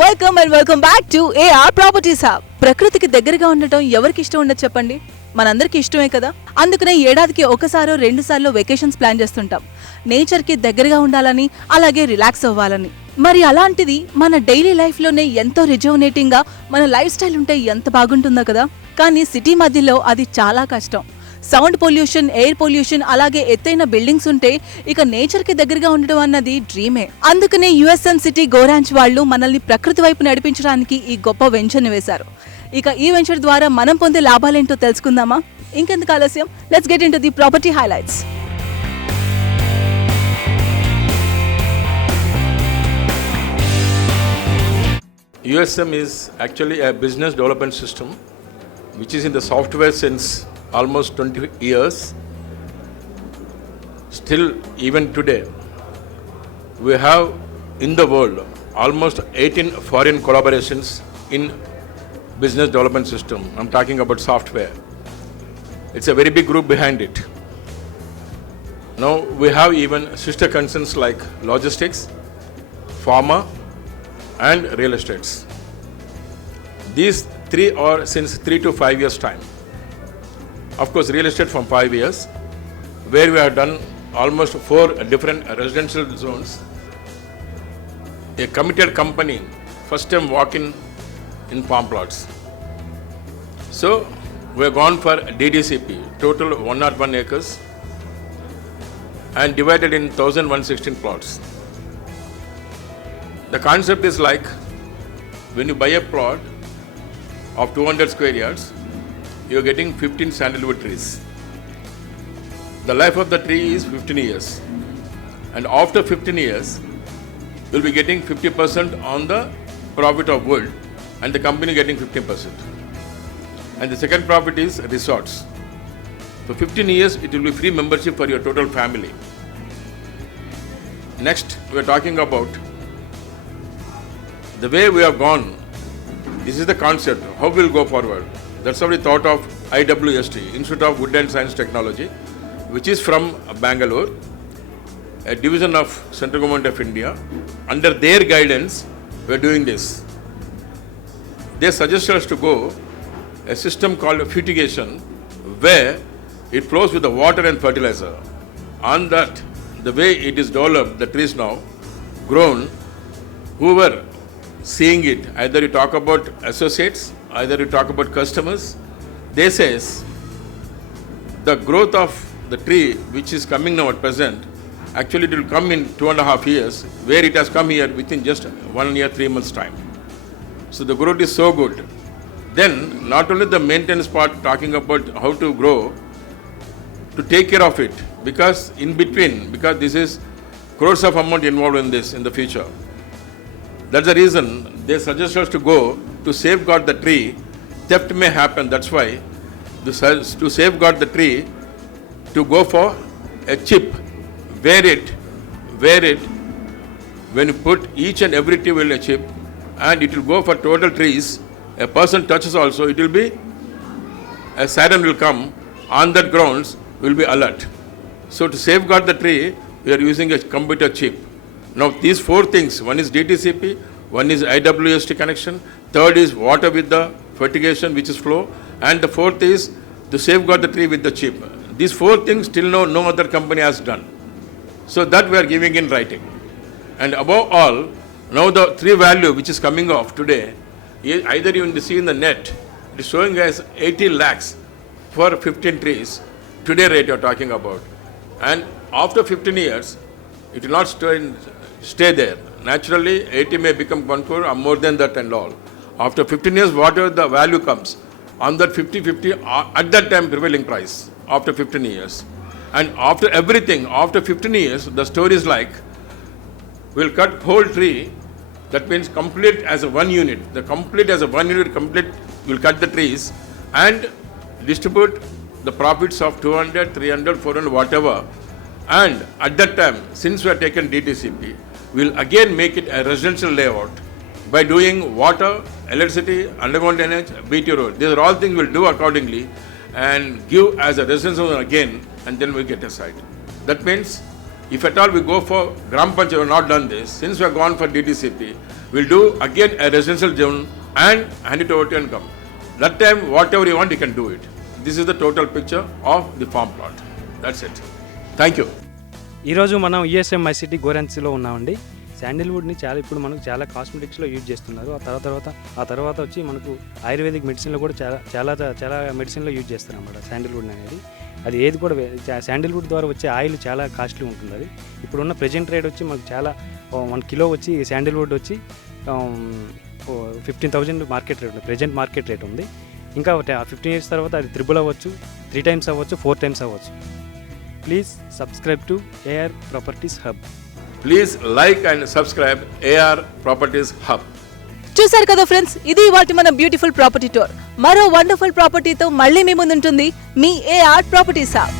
Welcome back to AR properties hub. ప్రకృతికి దగ్గరగా ఉండటం ఎవరికి ఇష్టం ఉండదు చెప్పండి? మనందరికీ ఇష్టమే కదా. అందుకనే ఏడాదికి ఒకసారో 2 సార్లు వెకేషన్స్ ప్లాన్ చేస్తుంటాం. నేచర్ కి దగ్గరగా ఉండాలని, అలాగే రిలాక్స్ అవ్వాలని. మరి అలాంటిది మన డైలీ లైఫ్ లోనే ఎంతో రిజోనేటింగ్ గా మన లైఫ్ స్టైల్ ఉంటే ఎంత బాగుంటుందో కదా. కానీ సిటీ మధ్యలో అది చాలా కష్టం. సౌండ్ పొల్యూషన్, ఎయిర్ పొల్యూషన్, అలాగే ఎత్తైన బిల్డింగ్స్ ఉంటే ఇక నేచర్ కి దగ్గరగా ఉండడం అన్నది డ్రీమే. అందుకనే యుఎస్ఎన్ సిటీ గోరాంచ్ వాళ్ళు మనల్ని ప్రకృతి వైపు నడిపించడానికి ఈ గొప్ప వెంచర్ ని వేశారు. ఇక ఈ వెంచర్ ద్వారా మనం పొందే లాభాలేంటో తెలుసుకుందామా? ఇంకెందుకు ఆలస్యం, let's get into the property highlights. USM is actually a business development system which is in the software since almost 20 years. Still, even today, we have in the world almost 18 foreign collaborations in business development system. I'm talking about software. It's a very big group behind it. Now we have even sister concerns like logistics, pharma, and real estates. These three are since 3 to 5 years time. Of course, real estate from 5 years, where we have done almost 4 different residential zones. A committed company, first time walk-in in farm plots. So, we have gone for DDCP, total 101 acres, and divided in 1116 plots. The concept is like, when you buy a plot of 200 square yards, you are getting 15 sandalwood trees. The life of the tree is 15 years. And after 15 years, you will be getting 50% on the profit of wood and the company getting 15%. And the second profit is resorts. For 15 years, it will be free membership for your total family. Next, we are talking about the way we have gone. This is the concept, how we will go forward. That's how we thought of IWST, Institute of Wood and Science Technology, which is from Bangalore, a division of Central Government of India. Under their guidance, we are doing this. They suggested us to go a system called fumigation, where it flows with the water and fertilizer. On that, the way it is developed, the trees now grown, whoever seeing it, either you talk about associates, either you talk about customers, they says the growth of the tree which is coming now at present, actually it will come in 2.5 years, where it has come here within just 1 year, 3 months time. So the growth is so good. Then not only the maintenance part, talking about how to grow, to take care of it, because in between, because this is crores of amount involved in this in the future. That's the reason they suggest us to go to safeguard the tree. Theft may happen, that's why to safeguard the tree, to go for a chip, wear it, when you put each and every tree will a chip, and it will go for total trees. A person touches also, it will be, a siren will come, on that grounds will be alert. So to safeguard the tree, we are using a computer chip. Now these 4 things, one is DTCP, one is IWST connection, third is water with the fertigation which is flow, and the fourth is to safeguard the tree with the chip. These 4 things till now no other company has done. So that we are giving in writing. And above all, now the 3 value which is coming off today, either you see in the net, it is showing as 80 lakhs for 15 trees, today rate you are talking about. And after 15 years, it will not stay there. Naturally, 80 may become 1 crore or more than that and all. After 15 years, whatever the value comes, on that 50-50, at that time prevailing price, after 15 years. And after everything, after 15 years, the story is like, we'll cut whole tree, that means complete as a 1 unit. The complete as a 1 unit, complete, we'll cut the trees and distribute the profits of 200, 300, 400, whatever. And at that time, since we have taken DTCP, we'll again make it a residential layout by doing water, electricity, underground drainage, BT road. These are all things we'll do accordingly and give as a residential zone again, and then we'll get a site. That means If at all we go for Gram Panchayat, we have not done this. Since we have gone for DTCP, we'll do again a residential zone and hand it over to income. That time, whatever you want, you can do it. This is the total picture of the farm plot. That's it. Thank you. ఈరోజు మనం ESM ICT గోరెన్సీలో ఉన్నామండి. శాండిల్వుడ్ని ఇప్పుడు మనకు చాలా కాస్మెటిక్స్లో use చేస్తున్నారు. ఆ తర్వాత వచ్చి మనకు ఆయుర్వేదిక్ మెడిసిన్లో కూడా చాలా మెడిసిన్లో యూజ్ చేస్తారు అన్నమాట శాండిల్వుడ్ అనేది. అది ఏది కూడా శాండిల్వుడ్ ద్వారా వచ్చే ఆయిల్ చాలా కాస్ట్లీ ఉంటుంది. అది ఇప్పుడున్న ప్రెజెంట్ రేట్ వచ్చి మనకు చాలా 1 కిలో వచ్చి శాండిల్వుడ్ వచ్చి 15,000 మార్కెట్ రేట్ ఉంది, ప్రెజెంట్ మార్కెట్ రేట్ ఉంది. ఇంకా 15 years తర్వాత అది 3 అవ్వచ్చు, 3 times అవ్వచ్చు, 4 times అవ్వచ్చు. Please subscribe to AR properties hub. Please like and subscribe AR Properties Hub. చూసారు కదా ఫ్రెండ్స్, ఇది ఇవాల్టి మన బ్యూటిఫుల్ ప్రాపర్టీ టూర్. మరో వండర్ఫుల్ ప్రాపర్టీతో మళ్ళీ మీ ముందుంటుంది మీ ఏఆర్ ప్రాపర్టీస్ హబ్.